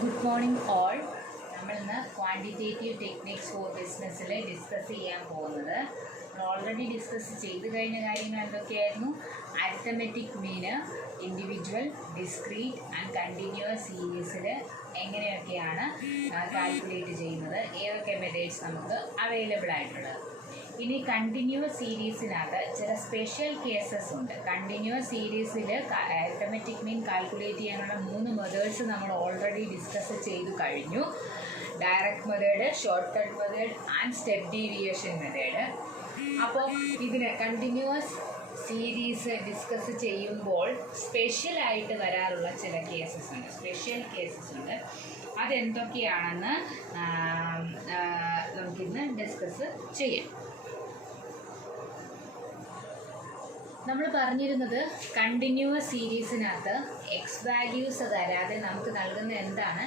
Good morning all. നമ്മളിന്ന് quantitative techniques for ബിസിനസ്സിൽ discuss ചെയ്യാൻ പോകുന്നത് നമ്മൾ ഓൾറെഡി ഡിസ്കസ് ചെയ്ത് കഴിഞ്ഞ കാര്യങ്ങൾ എന്തൊക്കെയായിരുന്നു? അരിത്തമെറ്റിക് മീന്, ഇൻഡിവിജ്വൽ, ഡിസ്ക്രീറ്റ് ആൻഡ് കണ്ടിന്യൂസ് സീരീസിൽ എങ്ങനെയൊക്കെയാണ് കാൽക്കുലേറ്റ് ചെയ്യുന്നത്, ഏതൊക്കെ മെത്തേഡ്സ് നമുക്ക് അവൈലബിൾ ആയിട്ടുള്ളത്. ഇനി കണ്ടിന്യൂസ് സീരീസിനകത്ത് ചില സ്പെഷ്യൽ കേസസ് ഉണ്ട്. കണ്ടിന്യൂസ് സീരീസിൽ അരിത്തമെറ്റിക് മീൻ കാൽക്കുലേറ്റ് ചെയ്യാനുള്ള 3 മെത്തേഡ്സ് നമ്മൾ ഓൾറെഡി ഡിസ്കസ് ചെയ്തു കഴിഞ്ഞു. Direct method, short cut method and step deviation method. അപ്പോൾ ഇതിന് കണ്ടിന്യൂസ് സീരീസ് ഡിസ്കസ് ചെയ്യുമ്പോൾ സ്പെഷ്യലായിട്ട് വരാറുള്ള ചില കേസസ് ഉണ്ട്, സ്പെഷ്യൽ കേസസ് ഉണ്ട്. അതെന്തൊക്കെയാണെന്ന് നമുക്കിന്ന് ഡിസ്കസ് ചെയ്യാം. നമ്മൾ പറഞ്ഞിരുന്നത് കണ്ടിന്യൂസ് സീരീസിനകത്ത് എക്സ് വാല്യൂസ് തരാതെ നമുക്ക് നൽകുന്ന എന്താണ്?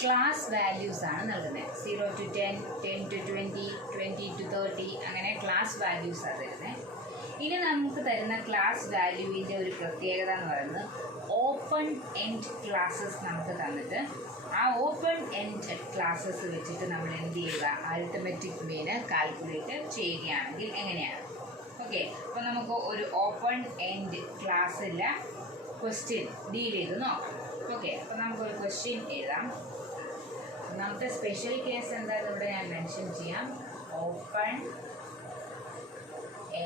ക്ലാസ് വാല്യൂസ് ആണ് നൽകുന്നത്. 0 to 10, 10 to 20, 20 to 30 അങ്ങനെ ക്ലാസ് വാല്യൂസാണ് തരുന്നത്. ഇനി നമുക്ക് തരുന്ന ക്ലാസ് വാല്യൂവിൻ്റെ ഒരു പ്രത്യേകത എന്ന് പറയുന്നത് ഓപ്പൺ എൻഡ് ക്ലാസ്സസ് നമുക്ക് തന്നിട്ട് ആ ഓപ്പൺ എൻഡ് ക്ലാസ്സസ് വെച്ചിട്ട് നമ്മൾ എന്ത് ചെയ്യുക? അരിത്തമെറ്റിക് മീന് കാൽക്കുലേറ്റ് ചെയ്യുകയാണെങ്കിൽ എങ്ങനെയാണ്? ഓക്കെ, അപ്പോൾ നമുക്ക് ഒരു ഓപ്പൺ എൻഡ് ക്ലാസ്സിലെ ക്വസ്റ്റ്യൻ ഡീൽ ചെയ്ത് നോക്കാം. ഓക്കെ, അപ്പോൾ നമുക്കൊരു ക്വസ്റ്റ്യൻ എഴുതാം. ഒന്നാമത്തെ സ്പെഷ്യൽ കേസ് എന്താണെന്ന് ഇവിടെ ഞാൻ മെൻഷൻ ചെയ്യാം. Open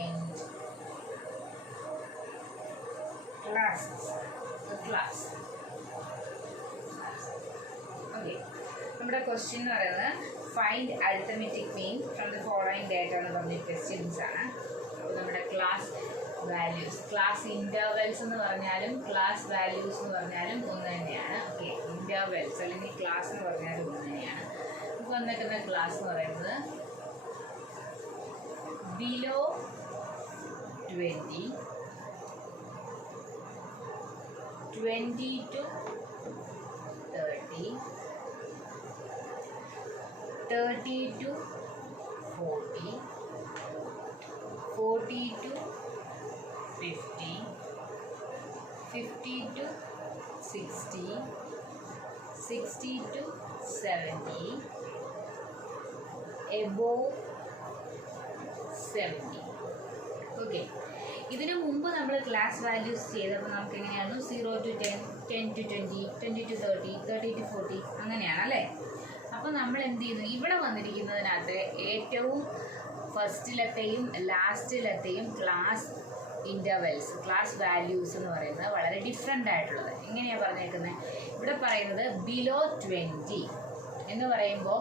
end class. ഓക്കെ, നമ്മുടെ ക്വസ്റ്റ്യൻ എന്ന് പറയുന്നത് find arithmetic mean from the following data എന്ന് പറഞ്ഞ ക്വസ്റ്റ്യൻസ് ആണ്. അപ്പോൾ നമ്മുടെ ക്ലാസ് വാല്യൂസ്, ക്ലാസ് ഇൻ്റർവെൽസ് എന്ന് പറഞ്ഞാലും ക്ലാസ് വാല്യൂസ് എന്ന് പറഞ്ഞാലും ഒന്ന് തന്നെയാണ്. ഓക്കെ, ഇൻ്റർവെൽസ് അല്ലെങ്കിൽ ക്ലാസ് എന്ന് പറഞ്ഞാലും ഒന്ന് തന്നെയാണ്. നമുക്ക് വന്നിട്ടുള്ള ക്ലാസ് എന്ന് പറയുന്നത് below 20, 20 to 30, 30 to 40, 40 to 50, 50 to 60, 60 to 70, above 70. Okay, ഇതിനു മുമ്പ് നമ്മൾ ക്ലാസ് വാല്യൂസ് ചെയ്തപ്പോൾ നമുക്ക് എങ്ങനെയായിരുന്നു? 0 to 10, 10 to 20, 20 to 30, 30 to 40 അങ്ങനെയാണ് അല്ലേ? അപ്പോൾ നമ്മൾ എന്ത് ചെയ്യുന്നു? ഇവിടെ വന്നിരിക്കുന്നതിനകത്ത് ഏറ്റവും ഫസ്റ്റിലത്തെയും ലാസ്റ്റിലത്തെയും ക്ലാസ് ഇൻ്റർവെൽസ്, ക്ലാസ് വാല്യൂസ് എന്ന് പറയുന്നത് വളരെ ഡിഫറെൻ്റ് ആയിട്ടുള്ളത്. എങ്ങനെയാണ് പറഞ്ഞേക്കുന്നത്? ഇവിടെ പറയുന്നത് ബിലോ 20 എന്ന് പറയുമ്പോൾ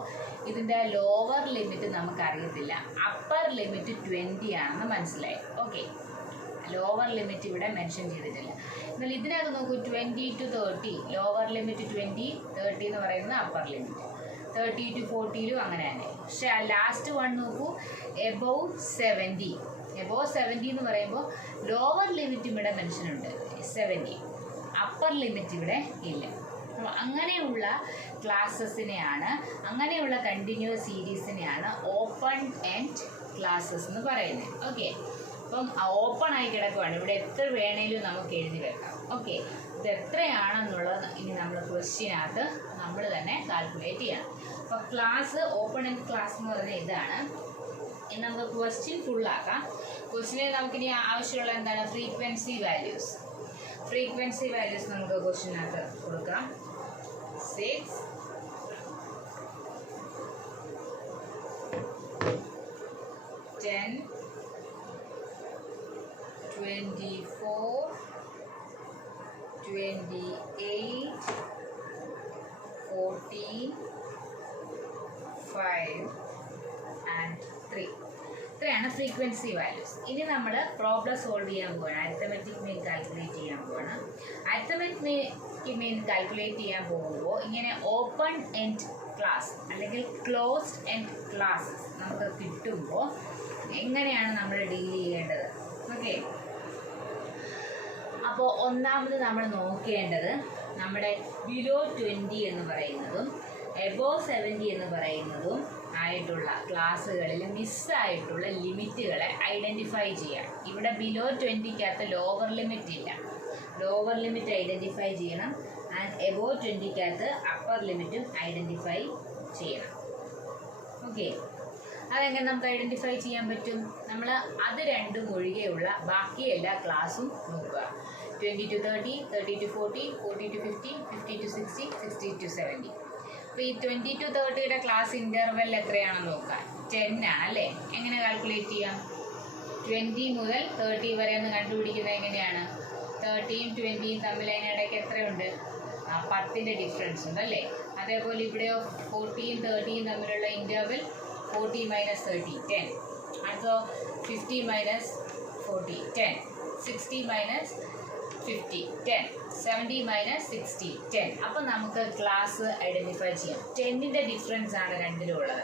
ഇതിൻ്റെ ലോവർ ലിമിറ്റ് നമുക്കറിയത്തില്ല, അപ്പർ ലിമിറ്റ് 20 ആണെന്ന് മനസ്സിലായി. ഓക്കെ, ലോവർ ലിമിറ്റ് ഇവിടെ മെൻഷൻ ചെയ്തിട്ടില്ല. എന്നാൽ ഇതിനകത്ത് നോക്കൂ, 20 to 30 ലോവർ ലിമിറ്റ് 20, 30 എന്ന് പറയുന്നത് അപ്പർ ലിമിറ്റ്. 30 to 40 അങ്ങനെ തന്നെ. പക്ഷേ ലാസ്റ്റ് വൺ നോക്കൂ, എബോവ് 70. എബോവ് 70 എന്ന് പറയുമ്പോൾ ലോവർ ലിമിറ്റ് ഇവിടെ മെൻഷൻ ഉണ്ട് 70, അപ്പർ ലിമിറ്റ് ഇവിടെ ഇല്ല. അപ്പോൾ അങ്ങനെയുള്ള ക്ലാസ്സസിനെയാണ്, അങ്ങനെയുള്ള കണ്ടിന്യൂസ് സീരീസിനെയാണ് ഓപ്പൺ എൻഡ് ക്ലാസ്സസ് എന്ന് പറയുന്നത്. ഓക്കെ, അപ്പം ഓപ്പൺ ആയി കിടക്കുവാണ്. ഇവിടെ എത്ര വേണേലും നമുക്ക് എഴുതി വെക്കാം. ഓക്കെ, ഇത് എത്രയാണെന്നുള്ളത് ഇനി നമ്മൾ ക്വസ്റ്റ്യനകത്ത് നമ്മൾ തന്നെ കാൽക്കുലേറ്റ് ചെയ്യണം. അപ്പോൾ ക്ലാസ് ഓപ്പൺ എൻഡ് ക്ലാസ് എന്ന് പറയുന്നത് ഇതാണ്. ഇനി നമുക്ക് ക്വസ്റ്റ്യൻ ഫുള്ളാക്കാം. ക്വസ്റ്റ്യനിൽ നമുക്കിനി ആവശ്യമുള്ള എന്താണ്? Frequency values. ഫ്രീക്വൻസി വാല്യൂസ് നമുക്ക് ക്വസ്റ്റ്യനകത്ത് കൊടുക്കാം. 6, 10, 24, 28, 14, 5 and 3. ഇത്രയാണ് ഫ്രീക്വൻസി വാല്യൂസ്. ഇനി നമ്മൾ പ്രോബ്ലം സോൾവ് ചെയ്യാൻ പോവാണ്. അരിത്തമെറ്റിക് മീൻ കാൽക്കുലേറ്റ് ചെയ്യാൻ പോവാണ്. അരിത്തമെറ്റിക് മീൻ കാൽക്കുലേറ്റ് ചെയ്യാൻ പോകുമ്പോൾ ഇങ്ങനെ ഓപ്പൺ എൻഡ് ക്ലാസ് അല്ലെങ്കിൽ ക്ലോസ്ഡ് എൻഡ് ക്ലാസ് നമുക്ക് കിട്ടുമ്പോൾ എങ്ങനെയാണ് നമ്മൾ ഡീൽ ചെയ്യേണ്ടത്? ഓക്കെ, അപ്പോൾ ഒന്നാമത് നമ്മൾ നോക്കേണ്ടത് നമ്മുടെ ബിലോ 20 എന്ന് പറയുന്നതും എബോവ് 70 എന്ന് പറയുന്നതും ആയിട്ടുള്ള ക്ലാസ്സുകളിൽ മിസ്സായിട്ടുള്ള ലിമിറ്റുകളെ ഐഡൻറ്റിഫൈ ചെയ്യാം. ഇവിടെ ബിലോ 20 ലോവർ ലിമിറ്റ് ഇല്ല, ലോവർ ലിമിറ്റ് ഐഡൻറ്റിഫൈ ചെയ്യണം. ആൻഡ് എബോവ് 20-ക്കകത്ത് അപ്പർ ലിമിറ്റും ഐഡൻറ്റിഫൈ ചെയ്യണം. ഓക്കെ, അതെങ്ങനെ നമുക്ക് ഐഡൻറ്റിഫൈ ചെയ്യാൻ പറ്റും? നമ്മൾ അത് രണ്ടും ഒഴികെയുള്ള ബാക്കി എല്ലാ ക്ലാസ്സും നോക്കുക. 20 to 30, 30 to 40, 40 to 50, 50 to 60, 60 to 70. അപ്പോൾ ഈ 20 to 30യുടെ ക്ലാസ് ഇൻ്റർവെൽ എത്രയാണെന്ന് നോക്കാം. 10 ആണ് അല്ലേ? എങ്ങനെ കാൽക്കുലേറ്റ് ചെയ്യാം? 20 മുതൽ 30 വരെ ഒന്ന് കണ്ടുപിടിക്കുന്നത് എങ്ങനെയാണ്? 30യും 20യും തമ്മിൽ അതിനിടയ്ക്ക് എത്രയുണ്ട്? 10ൻ്റെ ഡിഫറൻസ് ഉണ്ട് അല്ലേ? അതേപോലെ ഇവിടെയോ 40യും 30യും തമ്മിലുള്ള ഇൻ്റർവെൽ 40 - 30 10. അടുത്തോ 50 - 40 10, 60 - 50 10, 70 - 60 10. അപ്പോൾ നമുക്ക് ക്ലാസ് ഐഡൻറ്റിഫൈ ചെയ്യാം. 10ൻ്റെ ഡിഫറൻസ് ആണ് രണ്ടിലും ഉള്ളത്.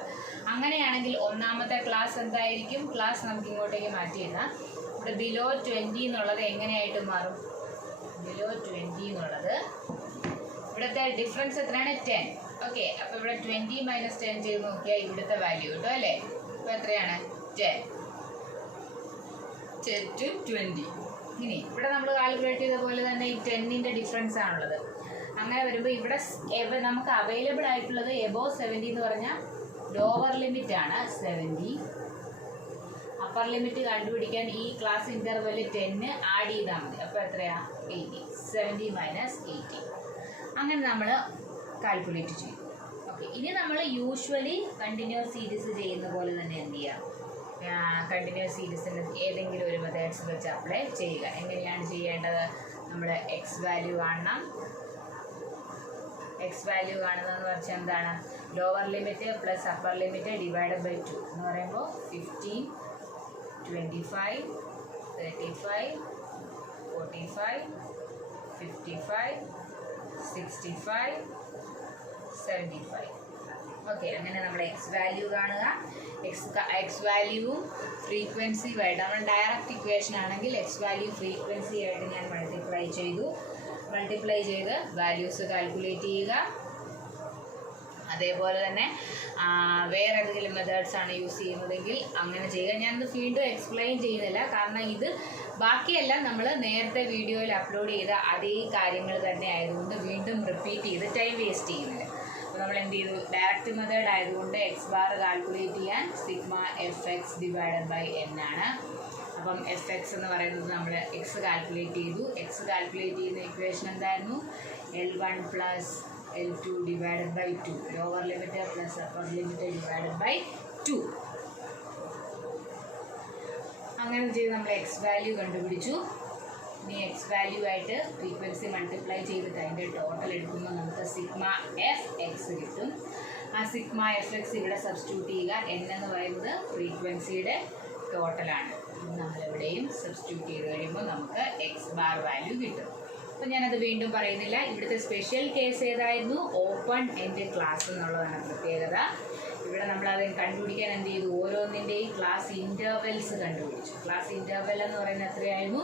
അങ്ങനെയാണെങ്കിൽ ഒന്നാമത്തെ ക്ലാസ് എന്തായിരിക്കും? ക്ലാസ് നമുക്ക് ഇങ്ങോട്ടേക്ക് മാറ്റിയിടാം. ഇവിടെ ബിലോ 20 എന്നുള്ളത് എങ്ങനെയായിട്ട് മാറും? ബിലോ 20 എന്നുള്ളത് ഇവിടുത്തെ ഡിഫറൻസ് എത്രയാണ്? 10. ഓക്കെ, അപ്പോൾ ഇവിടെ 20 - 10 ചെയ്ത് നോക്കിയാൽ ഇവിടുത്തെ വാല്യൂ കിട്ടും അല്ലേ? അപ്പോൾ എത്രയാണ്? 10 to 20. ഇനി ഇവിടെ നമ്മൾ കാൽക്കുലേറ്റ് ചെയ്ത പോലെ തന്നെ ഈ 10ൻ്റെ ഡിഫറൻസ് ആണുള്ളത്. അങ്ങനെ വരുമ്പോൾ ഇവിടെ നമുക്ക് അവൈലബിൾ ആയിട്ടുള്ളത് എബോവ് 70 എന്ന് പറഞ്ഞാൽ ലോവർ ലിമിറ്റ് ആണ് 70. അപ്പർ ലിമിറ്റ് കണ്ടുപിടിക്കാൻ ഈ ക്ലാസ് ഇൻ്റർവെല് 10 ആഡ് ചെയ്താൽ മതി. അപ്പോൾ എത്രയാ? 80. 70 - 80. അങ്ങനെ നമ്മൾ കാൽക്കുലേറ്റ് ചെയ്യും. ഓക്കെ, ഇനി നമ്മൾ യൂഷ്വലി കണ്ടിന്യൂസ് സീരീസ് ചെയ്യുന്ന പോലെ തന്നെ എന്ത് ചെയ്യാം? കണ്ടിന്യൂസ് സീരീസിന് ഏതെങ്കിലും ഒരു മെത്തേഡ്സ് വെച്ച് അപ്ലൈ ചെയ്യുക. എങ്ങനെയാണ് ചെയ്യേണ്ടത്? നമ്മൾ എക്സ് വാല്യൂ കാണണം. എക്സ് വാല്യൂ കാണുന്നതെന്ന് വെച്ചാൽ എന്താണ്? Lower limit plus upper limit divided by 2 എന്ന് പറയുമ്പോൾ 15, 25, 35, 45, 55, 65, 75. ഓക്കെ, അങ്ങനെ നമ്മൾ എക്സ് വാല്യൂ കാണുക. എക്സ് വാല്യൂവും ഫ്രീക്വൻസിയുമായിട്ട് നമ്മൾ ഡയറക്റ്റ് ഇക്വേഷൻ ആണെങ്കിൽ എക്സ് വാല്യൂ ഫ്രീക്വൻസി ആയിട്ട് ഞാൻ മൾട്ടിപ്ലൈ ചെയ്ത് വാല്യൂസ് കാൽക്കുലേറ്റ് ചെയ്യുക. അതേപോലെ തന്നെ വേറെ ഏതെങ്കിലും മെത്തേഡ്സ് ആണ് യൂസ് ചെയ്യുന്നതെങ്കിൽ അങ്ങനെ ചെയ്യുക. ഞാനത് വീണ്ടും എക്സ്പ്ലെയിൻ ചെയ്യുന്നില്ല, കാരണം ഇത് ബാക്കിയെല്ലാം നമ്മൾ നേരത്തെ വീഡിയോയിൽ അപ്ലോഡ് ചെയ്ത അതേ കാര്യങ്ങൾ തന്നെ ആയതുകൊണ്ട് വീണ്ടും റിപ്പീറ്റ് ചെയ്ത് ടൈം വേസ്റ്റ് ചെയ്യുന്നില്ല. അപ്പോൾ നമ്മൾ എന്ത് ചെയ്തു? ഡയറക്റ്റ് മെത്തേഡ് ആയതുകൊണ്ട് എക്സ് ബാർ കാൽക്കുലേറ്റ് ചെയ്യാൻ sigma fx divided by n ആണ്. അപ്പം fx എന്ന് പറയുന്നത് നമ്മൾ എക്സ് കാൽക്കുലേറ്റ് ചെയ്തു. എക്സ് കാൽക്കുലേറ്റ് ചെയ്യുന്ന ഇക്വേഷൻ എന്തായിരുന്നു? L1 plus L2 divided by 2, lower limit plus upper limit divided by 2. അങ്ങനെ ചെയ്ത് നമ്മൾ എക്സ് വാല്യൂ കണ്ടുപിടിച്ചു. ഇനി എക്സ് വാല്യൂ ആയിട്ട് ഫ്രീക്വൻസി മൾട്ടിപ്ലൈ ചെയ്തിട്ട് അതിൻ്റെ ടോട്ടൽ എടുക്കുമ്പോൾ നമുക്ക് സിഗ്മ fx കിട്ടും. ആ സിഗ്മ fx ഇവിടെ സബ്സ്റ്റിറ്റ്യൂട്ട് ചെയ്യുക. n എന്ന് പറയുന്നത് ഫ്രീക്വൻസിയുടെ ടോട്ടലാണ്. നമ്മളിവിടെയും സബ്സ്റ്റിറ്റ്യൂട്ട് ചെയ്ത് കഴിയുമ്പോൾ നമുക്ക് എക്സ് ബാർ വാല്യൂ കിട്ടും. അപ്പോൾ ഞാനത് വീണ്ടും പറയുന്നില്ല. ഇവിടുത്തെ സ്പെഷ്യൽ കേസ് ഏതായിരുന്നു? ഓപ്പൺ എൻഡ് ക്ലാസ് എന്നുള്ളതാണ് പ്രത്യേകത. ഇവിടെ നമ്മളത് കണ്ടുപിടിക്കാൻ എന്ത് ചെയ്തു? ഓരോന്നിൻ്റെയും ക്ലാസ് ഇൻ്റർവെൽസ് കണ്ടുപിടിച്ചു. ക്ലാസ് ഇൻ്റർവെൽ എന്ന് പറയുന്നത് എത്രയായിരുന്നു?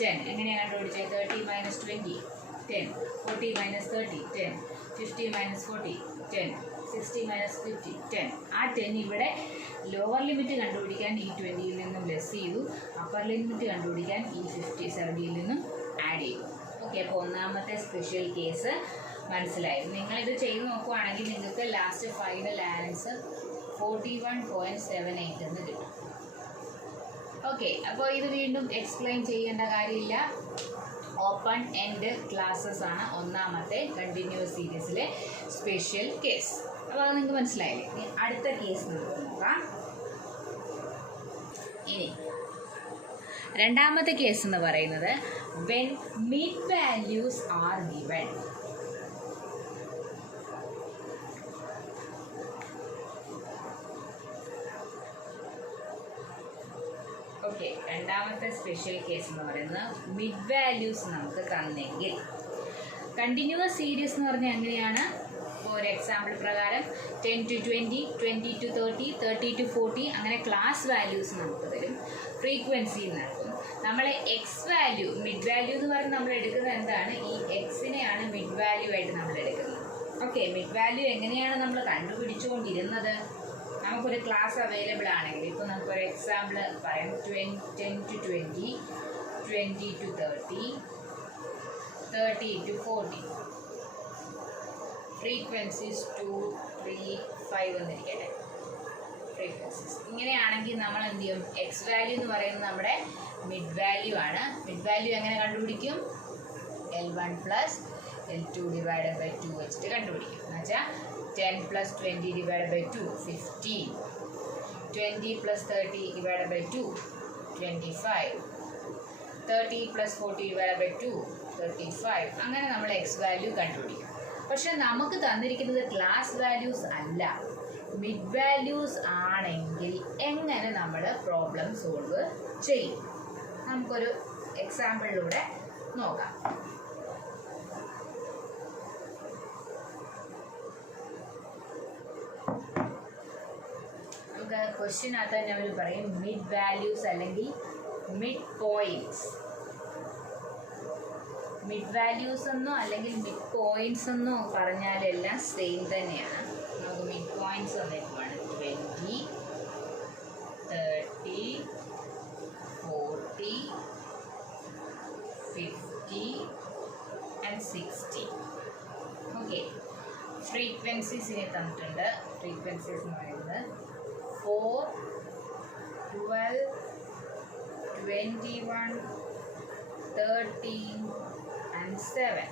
10. എങ്ങനെയാണ് കണ്ടുപിടിച്ചത്? 30 - 20 10, 40 - 30 10, 50 - 40 10, 60 - 50 10. ആ 10 ഇവിടെ ലോവർ ലിമിറ്റ് കണ്ടുപിടിക്കാൻ ഈ 20യിൽ നിന്നും ലെസ് ചെയ്തു. അപ്പർ ലിമിറ്റ് കണ്ടുപിടിക്കാൻ ഈ 50, 70യിൽ നിന്നും ആഡ് ചെയ്തു. ഓക്കെ, അപ്പോൾ ഒന്നാമത്തെ സ്പെഷ്യൽ കേസ് മനസ്സിലായി. നിങ്ങളിത് ചെയ്ത് നോക്കുവാണെങ്കിൽ നിങ്ങൾക്ക് ലാസ്റ്റ് ഫൈനൽ ആൻസർ 41.78 എന്ന് കിട്ടും. ഓക്കെ, അപ്പോൾ ഇത് വീണ്ടും എക്സ്പ്ലെയിൻ ചെയ്യേണ്ട കാര്യമില്ല. ഓപ്പൺ എൻഡ് ക്ലാസ്സസ് ആണ് ഒന്നാമത്തെ കണ്ടിന്യൂസ് സീരീസിലെ സ്പെഷ്യൽ കേസ്. അപ്പോൾ അത് നിങ്ങൾക്ക് മനസ്സിലായില്ലേ? ഇനി അടുത്ത കേസ് നമുക്ക് നോക്കാം. ഇനി രണ്ടാമത്തെ കേസ് എന്ന് പറയുന്നത് when mid values are given. Okay, രണ്ടാമത്തെ സ്പെഷ്യൽ കേസ് എന്ന് പറയുന്നത് മിഡ് വാല്യൂസ് നമുക്ക് തന്നെങ്കിൽ കണ്ടിന്യൂസ് സീരീസ് എന്ന് പറഞ്ഞാൽ എങ്ങനെയാണ്? ഇപ്പോൾ ഒരു എക്സാമ്പിൾ പ്രകാരം 10 to 20, 20 to 30, 30 to 40 അങ്ങനെ ക്ലാസ് വാല്യൂസ് നമുക്ക് തരും. ഫ്രീക്വൻസി നടക്കും. നമ്മൾ എക്സ് വാല്യൂ മിഡ് വാല്യൂ എന്ന് പറഞ്ഞ് നമ്മൾ എടുക്കുന്നത് എന്താണ്? ഈ എക്സിനെയാണ് മിഡ് വാല്യൂ ആയിട്ട് നമ്മൾ എടുക്കുന്നത്. ഓക്കെ, മിഡ് വാല്യൂ എങ്ങനെയാണ് നമ്മൾ കണ്ടുപിടിച്ചുകൊണ്ടിരുന്നത്? നമുക്കൊരു ക്ലാസ് അവൈലബിൾ ആണെങ്കിൽ ഇപ്പോൾ നമുക്കൊരു എക്സാമ്പിൾ പറയാം. 10 to 20, 20 to 30, 30 to 40, ഫ്രീക്വൻസീസ് 2, 3, 5 എന്നിരിക്കട്ടെ. ഫ്രീക്വൻസീസ് ഇങ്ങനെയാണെങ്കിൽ നമ്മൾ എന്ത് ചെയ്യും? എക്സ് വാല്യൂ എന്ന് പറയുന്നത് നമ്മുടെ മിഡ് വാല്യൂ ആണ്. മിഡ് വാല്യൂ എങ്ങനെ കണ്ടുപിടിക്കും? L1 plus L2 divided by 2 വെച്ചിട്ട് കണ്ടുപിടിക്കും. എന്ന് വെച്ചാൽ 10 plus 20 divided by 2 15, 20 plus 30 divided by 2 25, 30 plus 40 divided by 2 35. അങ്ങനെ നമ്മൾ എക്സ് വാല്യൂ കണ്ടുപിടിക്കും. പക്ഷെ നമുക്ക് തന്നിരിക്കുന്നത് ക്ലാസ് വാല്യൂസ് അല്ല, മിഡ് വാല്യൂസ് ആണെങ്കിൽ എങ്ങനെ നമ്മൾ പ്രോബ്ലം സോൾവ് ചെയ്യും? നമുക്കൊരു എക്സാമ്പിളിലൂടെ നോക്കാം. നമുക്ക് ക്വസ്റ്റ്യനകത്ത് തന്നെ അവർ പറയും മിഡ് വാല്യൂസ് അല്ലെങ്കിൽ മിഡ് പോയിന്റ്സ്. മിഡ് വാല്യൂസ് എന്നോ അല്ലെങ്കിൽ മിഡ് പോയിന്റ്സ് എന്നോ പറഞ്ഞാലെല്ലാം സെയിം തന്നെയാണ്. നമുക്ക് മിഡ് പോയിന്റ്സ് വന്നിരിക്കുകയാണ് 20, 30, 40, 50 and 60. ഓക്കെ, ഫ്രീക്വൻസീസ് ഇനി തന്നിട്ടുണ്ട്. ഫ്രീക്വൻസീസ് എന്ന് പറയുന്നത് 4, 12, 21, 13 and 7.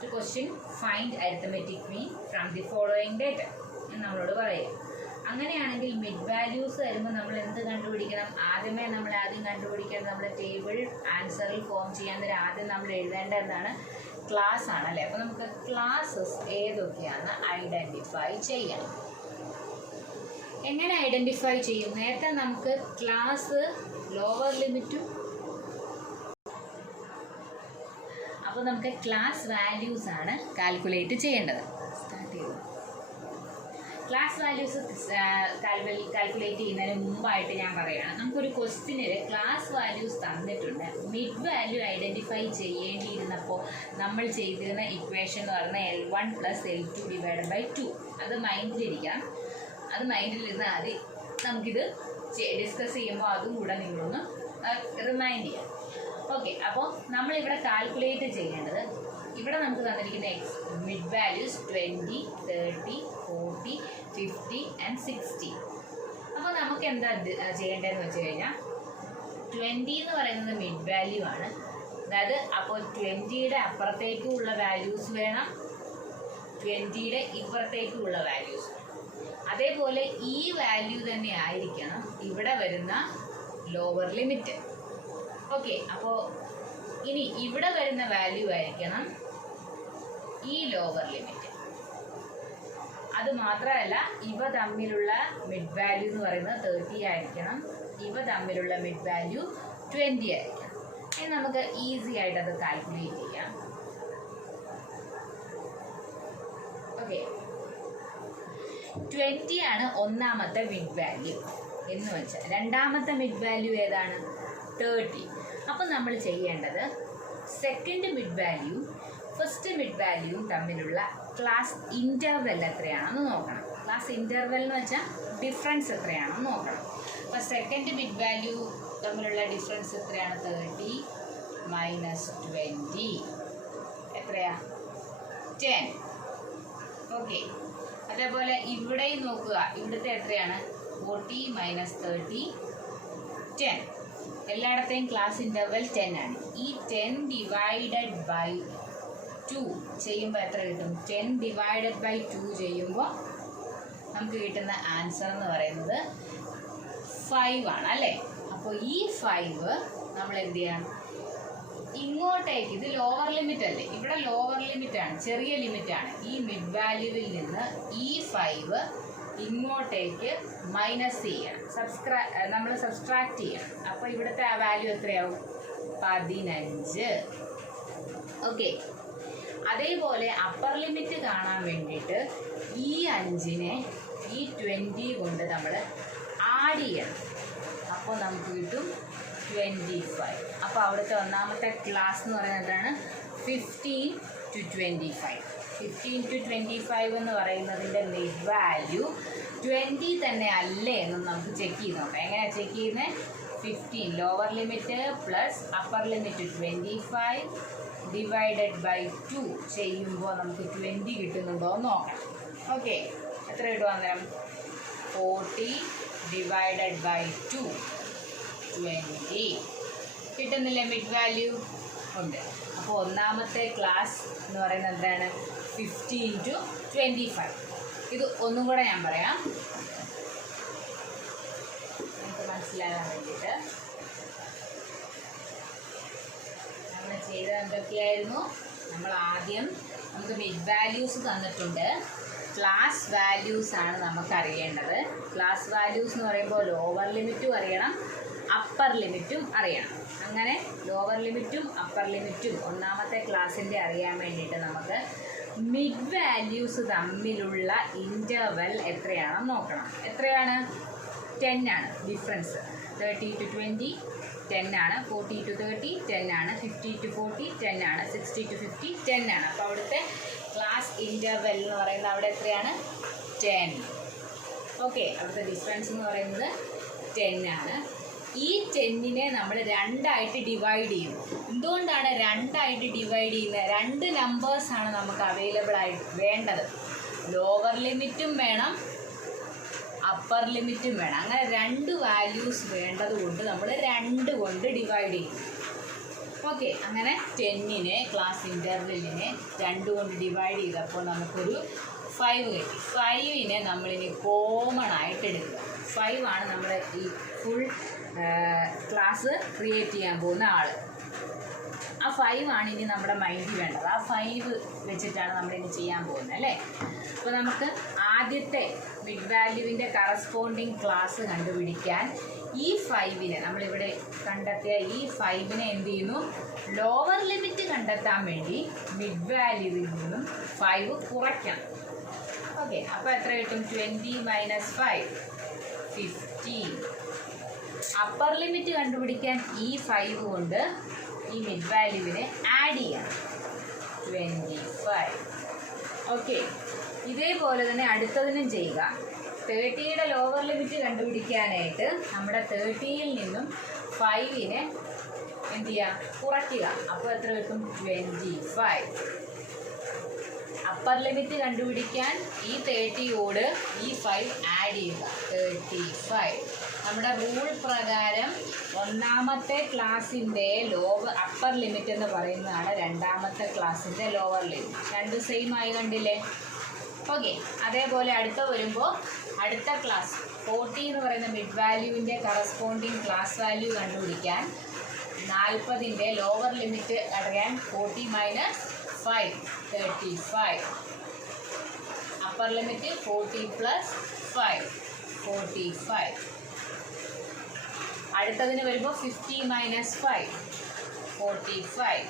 The question, find arithmetic mean from the following data എന്ന് നമ്മളോട് പറയാം. അങ്ങനെയാണെങ്കിൽ മിഡ് വാല്യൂസ് വരുമ്പോൾ നമ്മൾ എന്ത് കണ്ടുപിടിക്കണം? ആദ്യം കണ്ടുപിടിക്കേണ്ടത് നമ്മുടെ ടേബിൾ ആൻസറിൽ ഫോം ചെയ്യാൻ നേരം ആദ്യം നമ്മൾ എഴുതേണ്ട എന്താണ്? ക്ലാസ് ആണല്ലേ. അപ്പോൾ നമുക്ക് ക്ലാസ്സസ് ഏതൊക്കെയാണെന്ന് ഐഡൻറ്റിഫൈ ചെയ്യണം. എങ്ങനെ ഐഡൻറ്റിഫൈ ചെയ്യും? നേരത്തെ നമുക്ക് ക്ലാസ് ലോവർ ലിമിറ്റും അപ്പോൾ നമുക്ക് ക്ലാസ് വാല്യൂസ് ആണ് കാൽക്കുലേറ്റ് ചെയ്യേണ്ടത്. സ്റ്റാർട്ട് ചെയ്തു. ക്ലാസ് വാല്യൂസ് കാൽക്കുലേറ്റ് ചെയ്യുന്നതിന് മുമ്പായിട്ട് ഞാൻ പറയുകയാണ്, നമുക്കൊരു ക്വസ്റ്റ്യനിൽ ക്ലാസ് വാല്യൂസ് തന്നിട്ടുണ്ട്. മിഡ് വാല്യൂ ഐഡൻറ്റിഫൈ ചെയ്യേണ്ടിയിരുന്നപ്പോൾ നമ്മൾ ചെയ്തിരുന്ന ഇക്വേഷൻ എന്ന് പറയുന്നത് L1 plus L2 divided by 2. അത് മൈൻഡിലിരിക്കാം. അത് മൈൻഡിലിരുന്ന് ആദ്യം നമുക്കിത് ഡിസ്കസ് ചെയ്യുമ്പോൾ അതും കൂടെ നിങ്ങളൊന്ന് റിമൈൻഡ് ചെയ്യാം. ഓക്കെ, അപ്പോൾ നമ്മളിവിടെ കാൽക്കുലേറ്റ് ചെയ്യേണ്ടത്, ഇവിടെ നമുക്ക് തന്നിരിക്കുന്ന മിഡ് വാല്യൂസ് 20, 30, 40, 50 and 60. അപ്പോൾ നമുക്ക് എന്താ ചെയ്യേണ്ടതെന്ന് വെച്ച് കഴിഞ്ഞാൽ 20 എന്ന് പറയുന്നത് മിഡ് വാല്യൂ ആണ്. അതായത് അപ്പോൾ 20യുടെ അപ്പുറത്തേക്കുള്ള വാല്യൂസ് വേണം, 20യുടെ ഇപ്പുറത്തേക്കുള്ള വാല്യൂസ്. അതേപോലെ ഈ വാല്യൂ തന്നെ ആയിരിക്കണം ഇവിടെ വരുന്ന ലോവർ ലിമിറ്റ്. ഓക്കെ, അപ്പോൾ ഇനി ഇവിടെ വരുന്ന വാല്യൂ ആയിരിക്കണം ഈ ലോവർ ലിമിറ്റ്. അത് മാത്രമല്ല ഇവ തമ്മിലുള്ള മിഡ് വാല്യൂ എന്ന് പറയുന്നത് 30 ആയിരിക്കണം, ഇവ തമ്മിലുള്ള മിഡ് വാല്യൂ 20 ആയിരിക്കണം. ഇനി നമുക്ക് ഈസി ആയിട്ട് അത് കാൽക്കുലേറ്റ് ചെയ്യാം. ഓക്കെ, 20 ആണ് ഒന്നാമത്തെ മിഡ് വാല്യൂ എന്ന് വെച്ചാൽ രണ്ടാമത്തെ മിഡ് വാല്യൂ ഏതാണ്? 30. അപ്പോൾ നമ്മൾ ചെയ്യേണ്ടത് second mid value first mid വാല്യൂവും തമ്മിലുള്ള ക്ലാസ് ഇൻ്റർവെൽ എത്രയാണെന്ന് നോക്കണം. ക്ലാസ് ഇൻ്റർവെൽ എന്ന് വെച്ചാൽ ഡിഫറൻസ് എത്രയാണെന്ന് നോക്കണം. അപ്പോൾ സെക്കൻഡ് മിഡ് വാല്യൂ തമ്മിലുള്ള ഡിഫറൻസ് എത്രയാണ്? 30 മൈനസ് 20 എത്രയാ? 10. ഓക്കെ, അതേപോലെ ഇവിടെയും നോക്കുക, ഇവിടുത്തെ എത്രയാണ്? 40 മൈനസ് 30 10. എല്ലായിടത്തെയും ക്ലാസ് ഇൻ്റർവെൽ 10 ആണ്. ഈ 10 ഡിവൈഡഡ് ബൈ 2 ചെയ്യുമ്പോൾ എത്ര കിട്ടും? 10 ഡിവൈഡഡ് ബൈ 2 ചെയ്യുമ്പോൾ നമുക്ക് കിട്ടുന്ന ആൻസർ എന്ന് പറയുന്നത് 5 ആണ് അല്ലേ. അപ്പോൾ ഈ 5 നമ്മൾ എന്ത് ചെയ്യണം? ഇങ്ങോട്ടേക്ക്, ഇത് ലോവർ ലിമിറ്റ് അല്ലേ, ഇവിടെ ലോവർ ലിമിറ്റ് ആണ്, ചെറിയ ലിമിറ്റ് ആണ്. ഈ മിഡ് വാല്യൂവിൽ നിന്ന് ഈ 5 ഇങ്ങോട്ടേക്ക് മൈനസ് ചെയ്യണം, നമ്മൾ സബ്സ്ട്രാക്ട് ചെയ്യണം. അപ്പോൾ ഇവിടുത്തെ ആ വാല്യൂ എത്രയാവും? 15. ഓക്കെ, അതേപോലെ അപ്പർ ലിമിറ്റ് കാണാൻ വേണ്ടിയിട്ട് ഈ 5നെ ഈ 20 കൊണ്ട് നമ്മൾ ആഡ് ചെയ്യണം. അപ്പോൾ നമുക്ക് കിട്ടും 25. അപ്പോൾ അവിടുത്തെ ഒന്നാമത്തെ ക്ലാസ് എന്ന് പറയുന്നത് എന്താണ്? 15 to 25. 15 to 25 എന്ന് പറയുന്നതിൻ്റെ മിഡ് വാല്യൂ 20 തന്നെ അല്ലേ എന്ന് നമുക്ക് ചെക്ക് ചെയ്ത് നോക്കാം. എങ്ങനെയാണ് ചെക്ക് ചെയ്യുന്നത്? 15 lower limit plus upper limit 25 divided by 2 ചെയ്യുമ്പോൾ നമുക്ക് 20 കിട്ടുന്നുണ്ടോ എന്ന് നോക്കണം. ഓക്കെ, എത്ര കിട്ടും അന്നേരം? 40 ഡിവൈഡഡ് ബൈ 2 20 കിട്ടുന്നില്ലേ? മിഡ് വാല്യൂ ഉണ്ട്. അപ്പോൾ ഒന്നാമത്തെ ക്ലാസ് എന്ന് പറയുന്നത് എന്താണ്? 50 × 25. ഇത് ഒന്നും കൂടെ ഞാൻ പറയാം നമുക്ക് മനസ്സിലാകാൻ വേണ്ടിയിട്ട്. നമ്മൾ ചെയ്തത് എന്തൊക്കെയായിരുന്നു? നമ്മൾ ആദ്യം നമുക്ക് മിഡ് വാല്യൂസ് തന്നിട്ടുണ്ട്. ക്ലാസ് വാല്യൂസ് ആണ് നമുക്ക് അറിയേണ്ടത്. ക്ലാസ് വാല്യൂസ് എന്ന് പറയുമ്പോൾ ലോവർ ലിമിറ്റും അറിയണം, അപ്പർ ലിമിറ്റും അറിയണം. അങ്ങനെ ലോവർ ലിമിറ്റും അപ്പർ ലിമിറ്റും ഒന്നാമത്തെ ക്ലാസ്സിൻ്റെ അറിയാൻ വേണ്ടിയിട്ട് നമുക്ക് മിഡ് വാല്യൂസ് തമ്മിലുള്ള ഇൻ്റർവെൽ എത്രയാണെന്ന് നോക്കണം. എത്രയാണ്? 10 ആണ് ഡിഫറൻസ്. 30 to 20 10 ആണ്, 40 to 30 10 ആണ്, 50 to 40 10 ആണ്, 60 to 50 10 ആണ്. അപ്പോൾ അവിടുത്തെ ക്ലാസ് ഇൻ്റർവെൽ എന്ന് പറയുന്നത് അവിടെ എത്രയാണ്? 10. ഓക്കെ, അവിടുത്തെ ഡിഫറൻസ് എന്ന് പറയുന്നത് 10 ആണ്. ഈ 10നെ നമ്മൾ 2ആയിട്ട് ഡിവൈഡ് ചെയ്യും. എന്തുകൊണ്ടാണ് 2ആയിട്ട് ഡിവൈഡ് ചെയ്യുന്നത്? 2 നമ്പേഴ്സാണ് നമുക്ക് അവൈലബിൾ ആയി വേണ്ടത്. ലോവർ ലിമിറ്റും വേണം, അപ്പർ ലിമിറ്റും വേണം. അങ്ങനെ 2 വാല്യൂസ് വേണ്ടത് കൊണ്ട് നമ്മൾ 2 കൊണ്ട് ഡിവൈഡ് ചെയ്യും. ഓക്കെ, അങ്ങനെ 10നെ ക്ലാസ് ഇൻ്റർവെല്ലിനെ 2 കൊണ്ട് ഡിവൈഡ് ചെയ്തപ്പോൾ നമുക്കൊരു 5 കിട്ടി. 5നെ നമ്മളിനി കോമൺ ആയിട്ട് എടുക്കുക. 5 ആണ് നമ്മൾ ഈ ഫുൾ ക്ലാസ് ക്രിയേറ്റ് ചെയ്യാൻ പോകുന്ന ആൾ. ആ 5 ആണ് ഇനി നമ്മുടെ മൈൻഡിൽ വേണ്ടത്. ആ 5 വെച്ചിട്ടാണ് നമ്മളിനി ചെയ്യാൻ പോകുന്നത് അല്ലേ. അപ്പോൾ നമുക്ക് ആദ്യത്തെ മിഡ് വാല്യൂവിൻ്റെ കറസ്പോണ്ടിങ് ക്ലാസ് കണ്ടുപിടിക്കാൻ ഈ 5നെ നമ്മളിവിടെ കണ്ടെത്തിയ ഈ 5നെ എന്ത് ചെയ്യുന്നു? ലോവർ ലിമിറ്റ് കണ്ടെത്താൻ വേണ്ടി മിഡ് വാല്യൂവിൽ നിന്നും 5 കുറയ്ക്കണം. ഓക്കെ, അപ്പോൾ എത്ര കിട്ടും? 20 - 5 15. അപ്പർ ലിമിറ്റ് കണ്ടുപിടിക്കാൻ ഈ 5 കൊണ്ട് ഈ മിഡ് വാല്യൂവിനെ ആഡ് ചെയ്യാം. 25. ഓക്കെ, ഇതേപോലെ തന്നെ അടുത്തതിനും ചെയ്യുക. 30യുടെ ലോവർ ലിമിറ്റ് കണ്ടുപിടിക്കാനായിട്ട് നമ്മുടെ 30യിൽ നിന്നും 5നെ എന്ത് ചെയ്യുക? കുറയ്ക്കുക. അപ്പോൾ എത്ര കിട്ടും? 25. അപ്പർ ലിമിറ്റ് കണ്ടുപിടിക്കാൻ ഈ 30യോട് ഈ 5 ആഡ് ചെയ്യുക. 35. നമ്മുടെ റൂൾ പ്രകാരം ഒന്നാമത്തെ ക്ലാസ്സിൻ്റെ അപ്പർ ലിമിറ്റ് എന്ന് പറയുന്നതാണ് രണ്ടാമത്തെ ക്ലാസ്സിൻ്റെ ലോവർ ലിമിറ്റ്. 2 സെയിം ആയി കണ്ടില്ലേ? ഓക്കെ, അതേപോലെ അടുത്ത വരുമ്പോൾ അടുത്ത ക്ലാസ് 40 എന്ന് പറയുന്ന മിഡ് വാല്യൂവിൻ്റെ കറസ്പോണ്ടിങ് ക്ലാസ് വാല്യൂ കണ്ടുപിടിക്കാൻ 40ൻ്റെ ലോവർ ലിമിറ്റ് അറിയാൻ 40 - 5 35. Upper limit 40 + 5 45. അടുത്തതിന് വരുമ്പോൾ 50 - 5 45.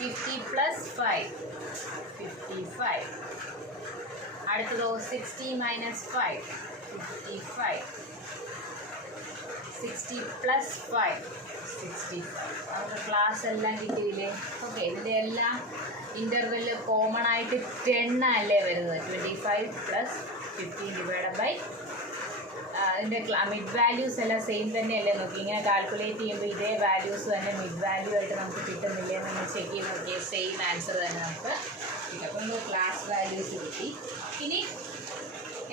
50 + 5 55. അടുത്തതോ 60 - 5 55. 60 + 5 65. നമുക്ക് ക്ലാസ് എല്ലാം കിട്ടിയില്ലേ? ഓക്കെ, ഇതിൻ്റെ എല്ലാം ഇൻ്റർവെല്ല് കോമൺ ആയിട്ട് 10 അല്ലേ വരുന്നത്. 25 + 15 ഡിവൈഡഡ് ബൈ ഇതിൻ്റെ മിഡ് വാല്യൂസ് എല്ലാം സെയിം തന്നെയല്ലേ? നോക്കി ഇങ്ങനെ കാൽക്കുലേറ്റ് ചെയ്യുമ്പോൾ ഇതേ വാല്യൂസ് തന്നെ മിഡ് വാല്യൂ ആയിട്ട് നമുക്ക് കിട്ടുന്നില്ലേ എന്ന് നമ്മൾ ചെക്ക് ചെയ്ത് നോക്കിയാൽ സെയിം ആൻസർ തന്നെ നമുക്ക് കിട്ടും. അപ്പോൾ നമുക്ക് ക്ലാസ് വാല്യൂസ് കിട്ടി. ഇനി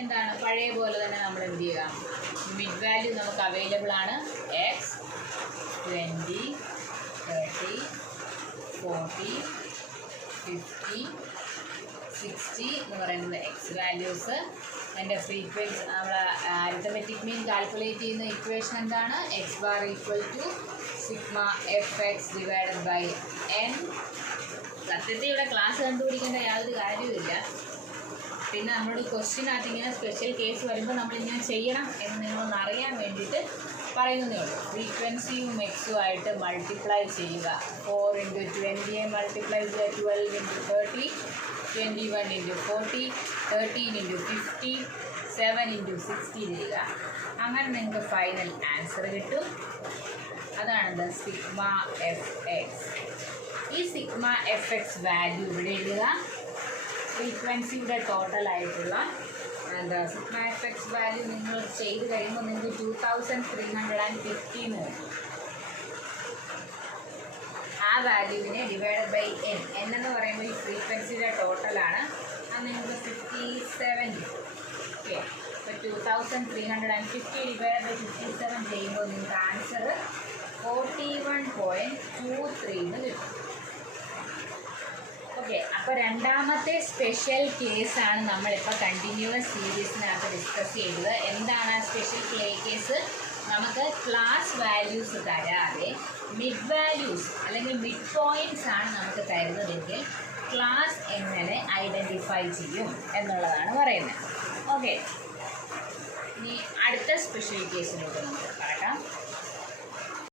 എന്താണ്? പഴയ പോലെ തന്നെ നമ്മൾ എന്ത് ചെയ്യുക? മിഡ് വാല്യൂ നമുക്ക് അവൈലബിൾ ആണ്. x 20 30 40 50 60 എന്ന് പറയുന്നത് എക്സ് വാല്യൂസ്. അതിൻ്റെ ഫ്രീക്വൻസി നമ്മൾ അരിത്തമെറ്റിക് മീൻ കാൽക്കുലേറ്റ് ചെയ്യുന്ന ഇക്വേഷൻ എന്താണ്? x bar = σfx divided by n. സത്യത്തിൽ ഇവിടെ ക്ലാസ് കണ്ടുപിടിക്കേണ്ട യാതൊരു കാര്യവുമില്ല. പിന്നെ നമ്മളോട് ക്വസ്റ്റ്യനകത്ത് ഇങ്ങനെ സ്പെഷ്യൽ കേസ് വരുമ്പോൾ നമ്മളിങ്ങനെ ചെയ്യണം എന്ന് നിങ്ങളൊന്ന് അറിയാൻ വേണ്ടിയിട്ട് പറയുന്നതേ ഉള്ളൂ. ഫ്രീക്വൻസിയും എക്സും ആയിട്ട് മൾട്ടിപ്ലൈ ചെയ്യുക. 4 × 20 മൾട്ടിപ്ലൈ ചെയ്യുക. 12 × 30 21 × 40 13 × 50 7 × 60 ചെയ്യുക. അങ്ങനെ നിങ്ങൾക്ക് ഫൈനൽ ആൻസർ കിട്ടും. അതാണത് σfx. ഈ σfx വാല്യൂ ഇവിടെ എഴുതുക. ഫ്രീക്വൻസിയുടെ ടോട്ടലായിട്ടുള്ള എന്താ σfx വാല്യൂ നിങ്ങൾ ചെയ്ത് കഴിയുമ്പോൾ നിങ്ങൾക്ക് 2350 എന്ന് കിട്ടും. ആ വാല്യൂവിനെ ഡിവൈഡഡ് ബൈ എൻ എന്ന് പറയുമ്പോൾ ഈ ഫ്രീക്വൻസിയുടെ ടോട്ടലാണ്. അത് നിങ്ങൾക്ക് 57 ഓക്കെ. അപ്പോൾ 2350 ഡിവൈഡ് ബൈ 57 ചെയ്യുമ്പോൾ നിങ്ങൾക്ക് ആൻസർ 41.23 എന്ന് കിട്ടും. ഓക്കെ. അപ്പോൾ രണ്ടാമത്തെ സ്പെഷ്യൽ കേസാണ് നമ്മളിപ്പോൾ കണ്ടിന്യൂവസ് സീരീസിനകത്ത് ഡിസ്കസ് ചെയ്തത്. എന്താണ് ആ സ്പെഷ്യൽ കേസ്? നമുക്ക് ക്ലാസ് വാല്യൂസ് തരാതെ മിഡ് വാല്യൂസ് അല്ലെങ്കിൽ മിഡ് പോയിൻറ്റ്സ് ആണ് നമുക്ക് തരുന്നതെങ്കിൽ ക്ലാസ് എങ്ങനെ ഐഡൻറ്റിഫൈ ചെയ്യും എന്നുള്ളതാണ് പറയുന്നത്. ഓക്കെ. ഇനി അടുത്ത സ്പെഷ്യൽ കേസിലോട്ട് നമുക്ക് പറയാം.